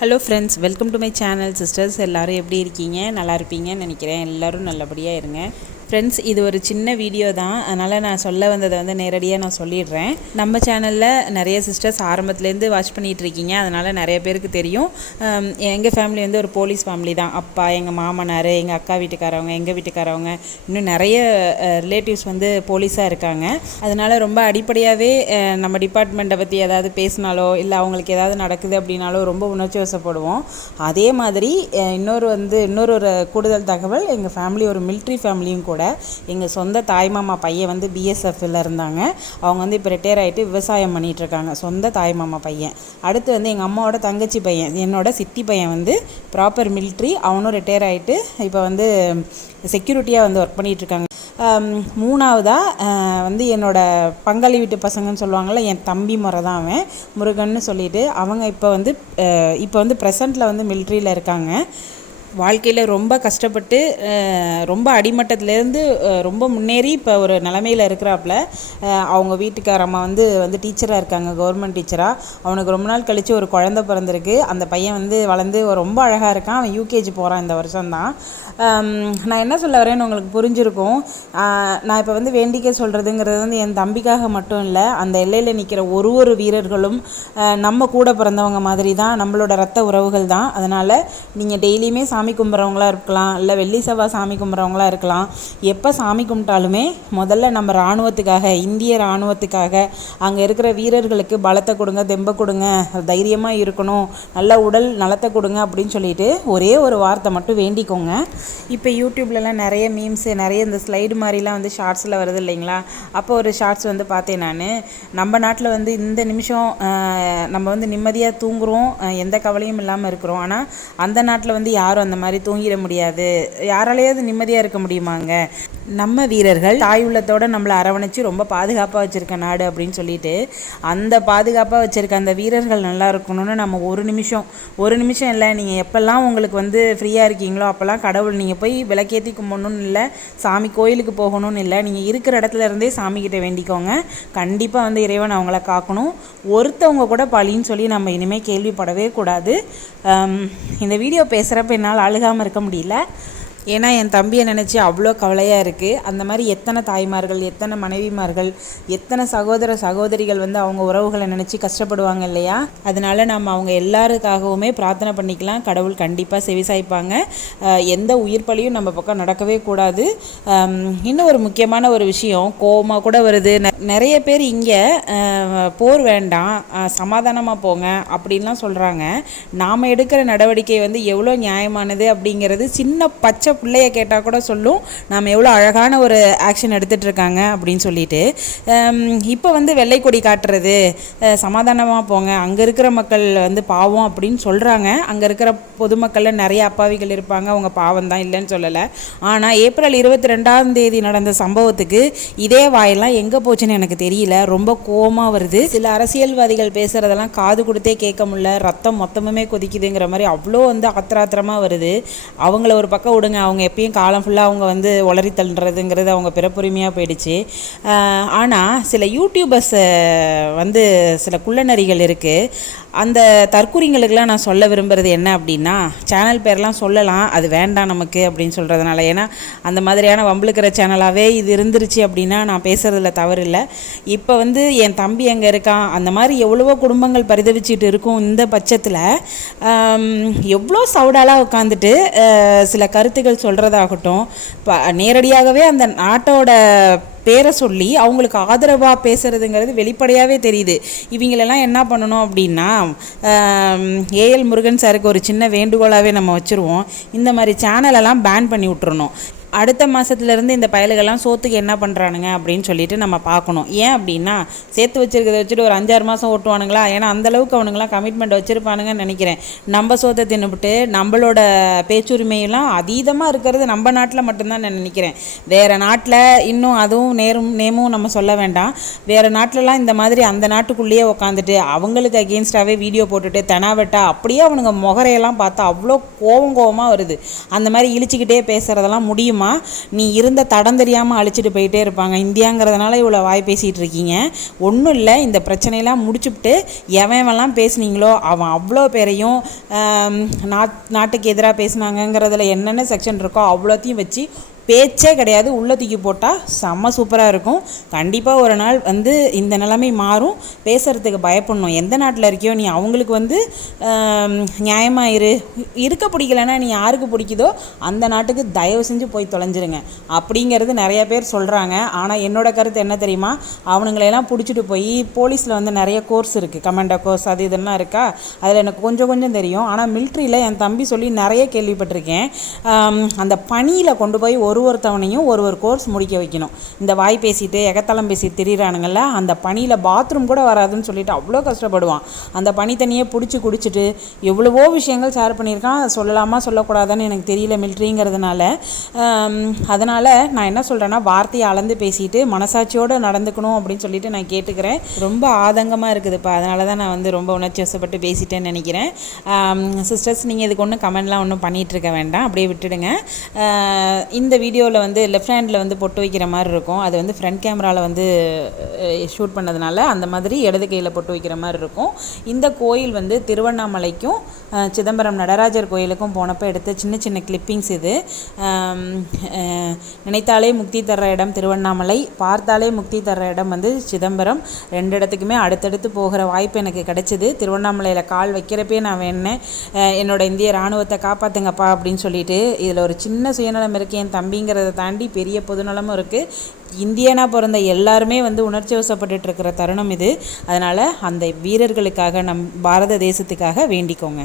Hello friends welcome to my channel sisters எல்லோரும் எப்படி இருக்கீங்க? நல்லா இருப்பீங்கன்னு நினைக்கிறேன். எல்லோரும் நல்லபடியாக இருங்க. ஃப்ரெண்ட்ஸ் இது ஒரு சின்ன வீடியோ தான். அதனால் நான் சொல்ல வந்ததை வந்து நேரடியாக நான் சொல்லிடுறேன். நம்ம சேனலில் நிறைய சிஸ்டர்ஸ் ஆரம்பத்துலேருந்து வாட்ச் பண்ணிகிட்டு இருக்கீங்க. அதனால் நிறைய பேருக்கு தெரியும். எங்கள் ஃபேமிலி வந்து ஒரு போலீஸ் ஃபேமிலி தான். அப்பா எங்கள் மாமனார் எங்கள் அக்கா வீட்டுக்காரவங்க எங்கள் வீட்டுக்காரவங்க. இன்னும் நிறைய ரிலேட்டிவ்ஸ் வந்து போலீஸாக இருக்காங்க. அதனால் ரொம்ப அடிப்படையாகவே நம்ம டிபார்ட்மெண்ட்டை பற்றி ஏதாவது பேசினாலோ இல்லை அவங்களுக்கு ஏதாவது நடக்குது அப்படின்னாலோ ரொம்ப உணர்ச்சி வசப்படுவோம். அதே மாதிரி இன்னொரு வந்து இன்னொரு ஒரு கூடுதல் தகவல் எங்கள் ஃபேமிலி ஒரு மிலிட்ரி ஃபேமிலியும் கூட எங்கள் சொந்த தாய்மாமா பையன் வந்து பிஎஸ்எஃப்பில் இருந்தாங்க. அவங்க வந்து இப்போ ரிட்டையர் ஆகிட்டு விவசாயம் பண்ணிகிட்ருக்காங்க சொந்த தாய்மாமா பையன். அடுத்து வந்து எங்கள் அம்மாவோட தங்கச்சி பையன். என்னோட சித்தி பையன் வந்து ப்ராப்பர் மிலிட்ரி அவனும் ரிட்டையர் ஆகிட்டு இப்போ வந்து செக்யூரிட்டியாக வந்து ஒர்க் பண்ணிகிட்ருக்காங்க மூணாவதாக வந்து என்னோட பங்காளி வீட்டு பசங்கன்னு சொல்லுவாங்கள்ல என் தம்பி முறை தான் அவன். முருகன்னு சொல்லிட்டு அவங்க இப்போ வந்து இப்போ வந்து ப்ரெசண்ட்டில் வந்து மிலிட்ரியில் இருக்காங்க. வாழ்க்கையில் ரொம்ப கஷ்டப்பட்டு ரொம்ப அடிமட்டத்துலேருந்து ரொம்ப முன்னேறி இப்போ ஒரு நிலமையில் இருக்கிறாப்புல. அவங்க வீட்டுக்கார அம்மா வந்து வந்து டீச்சராக இருக்காங்க கவர்மெண்ட் டீச்சராக அவனுக்கு ரொம்ப நாள் கழித்து ஒரு குழந்த பிறந்திருக்கு. அந்த பையன் வந்து வளர்ந்து ரொம்ப அழகாக இருக்கான். அவன் யூகேஜி போகிறான் இந்த வருஷம்தான். நான் என்ன சொல்ல வரேன்னு உங்களுக்கு புரிஞ்சிருக்கும். நான் இப்போ வந்து வேண்டிக்க சொல்கிறதுங்கிறது வந்து என் தம்பிக்காக மட்டும் இல்லை அந்த எல்லையில் நிற்கிற ஒரு ஒரு வீரர்களும் நம்ம கூட பிறந்தவங்க மாதிரி தான் நம்மளோட ரத்த உறவுகள் தான். அதனால் நீங்கள் டெய்லியுமே சாமி கும்பிட்றவங்களா இருக்கலாம் இல்லை வெள்ளி செவ்வாய் சாமி கும்பிட்றவங்களா இருக்கலாம். எப்போ சாமி கும்பிட்டாலுமே முதல்ல நம்ம இராணுவத்துக்காக இந்திய இராணுவத்துக்காக அங்கே இருக்கிற வீரர்களுக்கு பலத்தை கொடுங்க தெம்பை கொடுங்க தைரியமாக இருக்கணும் நல்ல உடல் நலத்தை கொடுங்க அப்படின்னு சொல்லிட்டு ஒரே ஒரு வார்த்தை மட்டும் வேண்டிக்கோங்க. இப்போ யூடியூப்லலாம் நிறைய மீம்ஸு நிறைய இந்த ஸ்லைடு மாதிரிலாம் வந்து ஷார்ட்ஸில் வருது இல்லைங்களா? அப்போ ஒரு ஷார்ட்ஸ் வந்து பார்த்தேன் நான். நம்ம நாட்டில் வந்து இந்த நிமிஷம் நம்ம வந்து நிம்மதியாக தூங்குகிறோம் எந்த கவலையும் இல்லாமல் இருக்கிறோம். ஆனால் அந்த நாட்டில் வந்து யாரும் அந்த மாதிரி தூங்கிட முடியாது. யாராலேயாவது நிம்மதியாக இருக்க முடியுமாங்க? நம்ம வீரர்கள் தாய் நம்மளை அரவணைச்சு ரொம்ப பாதுகாப்பாக வச்சுருக்க நாடு அப்படின்னு சொல்லிட்டு அந்த பாதுகாப்பாக வச்சுருக்க அந்த வீரர்கள் நல்லா இருக்கணும்னு நம்ம ஒரு நிமிஷம் ஒரு நிமிஷம் இல்லை நீங்கள் எப்போல்லாம் உங்களுக்கு வந்து ஃப்ரீயாக இருக்கீங்களோ அப்போல்லாம் கடவுள் நீங்கள் போய் விளக்கேற்றி கும்பிடணும்னு இல்லை சாமி கோயிலுக்கு போகணும்னு இல்லை நீங்கள் இருக்கிற இடத்துல இருந்தே சாமிக்கிட்ட வேண்டிக்கோங்க. கண்டிப்பாக வந்து இறைவன் அவங்கள காக்கணும். ஒருத்தவங்க கூட பழின்னு சொல்லி நம்ம இனிமேல் கேள்விப்படவே கூடாது. இந்த வீடியோ பேசுகிறப்ப என்னால் அழுகாமல் இருக்க முடியல. ஏன்னா என் தம்பியை நினச்சி அவ்வளோ கவலையாக இருக்குது அந்த மாதிரி எத்தனை தாய்மார்கள் எத்தனை மனைவிமார்கள் எத்தனை சகோதர சகோதரிகள் வந்து அவங்க உறவுகளை நினச்சி கஷ்டப்படுவாங்க இல்லையா? அதனால நம்ம அவங்க எல்லாருக்காகவுமே பிரார்த்தனை பண்ணிக்கலாம். கடவுள் கண்டிப்பாக செவிசாய்ப்பாங்க. எந்த உயிர் பலியும் நம்ம பக்கம் நடக்கவே கூடாது. இன்னும் ஒரு முக்கியமான ஒரு விஷயம் கோவமாக கூட வருது. நெ- நிறைய பேர் இங்கே போர் வேண்டாம் சமாதானமாக போங்க அப்படின்லாம் சொல்கிறாங்க நாம் எடுக்கிற நடவடிக்கை வந்து எவ்வளோ நியாயமானது அப்படிங்கிறது சின்ன பச்சை பிள்ளைய கேட்டால் கூட சொல்லும் நாம் எவ்வளோ அழகான ஒரு ஆக்ஷன் எடுத்துகிட்டு இருக்காங்க அப்படின்னு சொல்லிட்டு. இப்போ வந்து வெள்ளை கொடி காட்டுறது சமாதானமாக போங்க. அங்கே இருக்கிற மக்கள் வந்து பாவம் அப்படின்னு சொல்கிறாங்க அங்கே இருக்கிற பொதுமக்களில் நிறைய அப்பாவிகள் இருப்பாங்க. அவங்க பாவம் தான் இல்லைன்னு சொல்லலை. ஆனால் ஏப்ரல் இருபத்தி ரெண்டாம் தேதி நடந்த சம்பவத்துக்கு இதே வாயெல்லாம் எங்கே போச்சுன்னு எனக்கு தெரியல. ரொம்ப கோவமாக வருது. சில அரசியல்வாதிகள் பேசுகிறதெல்லாம் காது கொடுத்தே கேட்க முடியல. ரத்தம் மொத்தமுமே கொதிக்குதுங்கிற மாதிரி அவ்வளோ வந்து ஆத்திராத்திரமாக வருது. அவங்கள ஒரு பக்கம் விடுங்க அவங்க எப்பயும் காலம் ஃபுல்லாக அவங்க வந்து உளறி தள்ளுறதுங்கிறது அவங்க பிறப்புரிமையாக போயிடுச்சு. ஆனால் சில யூடியூபர்ஸை வந்து சில குள்ளநரிகள் இருக்குது அந்த தற்குறிங்களுக்கெல்லாம் நான் சொல்ல விரும்புகிறது என்ன அப்படின்னா சேனல் பேர்லாம் சொல்லலாம் அது வேண்டாம் நமக்கு அப்படின்னு சொல்கிறதுனால ஏன்னா அந்த மாதிரியான வம்பளுக்கிற சேனலாகவே இது இருந்துருச்சு அப்படின்னா நான் பேசுகிறதுல தவறு இல்லை. இப்போ வந்து என் தம்பி அங்கே இருக்கான் அந்த மாதிரி எவ்வளவோ குடும்பங்கள் பரிதவிச்சிட்டு இருக்கும் இந்த பட்சத்தில் எவ்வளோ சவுடாலாக உட்காந்துட்டு சில கருத்துக்கள் சொல்கிறதாகட்டும் இப்போ நேரடியாகவே அந்த நாட்டோட பேரை சொல்லி அவங்களுக்கு ஆதரவாக பேசுகிறதுங்கிறது வெளிப்படையாகவே தெரியுது. இவங்களெல்லாம் என்ன பண்ணணும் அப்படின்னா ஏஎல் முருகன் சாருக்கு ஒரு சின்ன வேண்டுகோளாகவே நம்ம வச்சுருவோம். இந்த மாதிரி சேனலெல்லாம் பேன் பண்ணி விட்டுறணும். அடுத்த மாதத்துலேருந்து இந்த பயலுகள்லாம் சோத்துக்கு என்ன பண்ணுறானுங்க அப்படின்னு சொல்லிட்டு நம்ம பார்க்கணும். ஏன் அப்படின்னா சேர்த்து வச்சுருக்கிறத வச்சுட்டு ஒரு அஞ்சாறு மாதம் ஓட்டுவானுங்களா? ஏன்னா அந்தளவுக்கு அவனுங்களாம் கமிட்மெண்ட் வச்சுருப்பானுங்கன்னு நினைக்கிறேன். நம்ம சோத்தை தின்னுபிட்டு நம்மளோட பேச்சுரிமையெல்லாம் அதீதமாக இருக்கிறது நம்ம நாட்டில் மட்டும்தான் நான் நினைக்கிறேன். வேறு நாட்டில் இன்னும் அதுவும் நேரும் நேமும் நம்ம சொல்ல வேண்டாம். வேறு நாட்டிலலாம் இந்த மாதிரி அந்த நாட்டுக்குள்ளேயே உட்காந்துட்டு அவங்களுக்கு அகேன்ஸ்டாகவே வீடியோ போட்டுட்டு தெனாவெட்டா அப்படியே அவனுங்க முகரையெல்லாம் பார்த்தா அவ்வளோ கோவம் கோவமாக வருது. அந்த மாதிரி இழிச்சிக்கிட்டே பேசுகிறதெல்லாம் முடியுமா? தெரியுமா? நீ இருந்த தடம் தெரியாமல் அழிச்சிட்டு போயிட்டே இருப்பாங்க. இந்தியாங்கிறதுனால இவ்வளோ வாய் பேசிகிட்டு இருக்கீங்க. ஒன்றும் இல்லை இந்த பிரச்சனையெல்லாம் முடிச்சுப்புட்டு எவன்லாம் பேசுனீங்களோ அவன் அவ்வளோ பேரையும் நாட் நாட்டுக்கு எதிராக பேசுனாங்கங்கிறதுல என்னென்ன செக்ஷன் இருக்கோ அவ்வளோத்தையும் வச்சு பேச்சே கிடையாது. உள்ளே தூக்கி போட்டால் செம்ம சூப்பராக இருக்கும். கண்டிப்பாக ஒரு நாள் வந்து இந்த நிலைமை மாறும். பேசுகிறதுக்கு பயப்படணும். எந்த நாட்டில் இருக்கியோ நீ அவங்களுக்கு வந்து நியாயமாக இரு. இருக்க பிடிக்கலன்னா நீ யாருக்கு பிடிக்குதோ அந்த நாட்டுக்கு தயவு செஞ்சு போய் தொலைஞ்சிருங்க. அப்படிங்கிறது நிறைய பேர் சொல்கிறாங்க ஆனால் என்னோட கருத்து என்ன தெரியுமா? அவனுங்களெல்லாம் பிடிச்சிட்டு போய் போலீஸில் வந்து நிறைய கோர்ஸ் இருக்குது கமாண்டோ கோர்ஸ் அது இதெல்லாம் இருக்கா? அதில் எனக்கு கொஞ்சம் கொஞ்சம் தெரியும். ஆனால் மிலிட்ரியில் என் தம்பி சொல்லி நிறைய கேள்விப்பட்டிருக்கேன். அந்த பணியில் கொண்டு போய் ஒரு ஒரு ஒருத்தவனையும் ஒரு ஒரு கோர்ஸ் முடிக்க வைக்கணும். இந்த வாய் பேசிட்டு எகத்தளம் பேசி திரியிறானுங்கள்ல அந்த பணியில் பாத்ரூம் கூட வராதுன்னு சொல்லிட்டு அவ்வளோ கஷ்டப்படுவான். அந்த பனி தண்ணியை பிடிச்சி குடிச்சிட்டு எவ்வளவோ விஷயங்கள் ஷேர் பண்ணியிருக்கான். சொல்லலாமா சொல்லக்கூடாதான்னு எனக்கு தெரியல மில்ட்ரிங்கிறதுனால அதனால் நான் என்ன சொல்கிறேன்னா வார்த்தையை அளந்து பேசிட்டு மனசாட்சியோடு நடந்துக்கணும் அப்படின்னு சொல்லிட்டு நான் கேட்டுக்கிறேன். ரொம்ப ஆதங்கமாக இருக்குதுப்பா. அதனால தான் நான் வந்து ரொம்ப உணர்ச்சி வசப்பட்டு பேசிட்டேன்னு நினைக்கிறேன். சிஸ்டர்ஸ் நீங்கள் இதுக்கு ஒன்றும் கமெண்ட்லாம் ஒன்றும் பண்ணிகிட்டு இருக்க வேண்டாம். அப்படியே விட்டுடுங்க. இந்த வீடியோவில் வந்து லெஃப்ட் ஹேண்டில் வந்து பொட்டு வைக்கிற மாதிரி இருக்கும். அது வந்து ஃப்ரண்ட் கேமராவில் வந்து ஷூட் பண்ணதுனால அந்த மாதிரி இடது கையில் பொட்டு வைக்கிற மாதிரி இருக்கும். இந்த கோயில் வந்து திருவண்ணாமலைக்கும் சிதம்பரம் நடராஜர் கோயிலுக்கும் போனப்போ எடுத்த சின்ன சின்ன கிளிப்பிங்ஸ் இது. நினைத்தாலே முக்தி தர்ற இடம் திருவண்ணாமலை பார்த்தாலே முக்தி தர்ற இடம் வந்து சிதம்பரம். ரெண்டு இடத்துக்குமே அடுத்தடுத்து போகிற வாய்ப்பு எனக்கு கிடைச்சிது. திருவண்ணாமலையில் கால் வைக்கிறப்பே நான் வேணேன் என்னோட இந்திய இராணுவத்தை காப்பாற்றுங்கப்பா அப்படின்னு சொல்லிட்டு இதில் ஒரு சின்ன சுயநலம் இருக்குது என் அப்படிங்கிறத தாண்டி பெரிய பொதுநலமும் இருக்குது இந்தியனா பிறந்த எல்லாருமே வந்து உணர்ச்சி வசப்பட்டு இருக்கிற தருணம் இது. அதனால் அந்த வீரர்களுக்காக நம் பாரத தேசத்துக்காக வேண்டிக்கோங்க.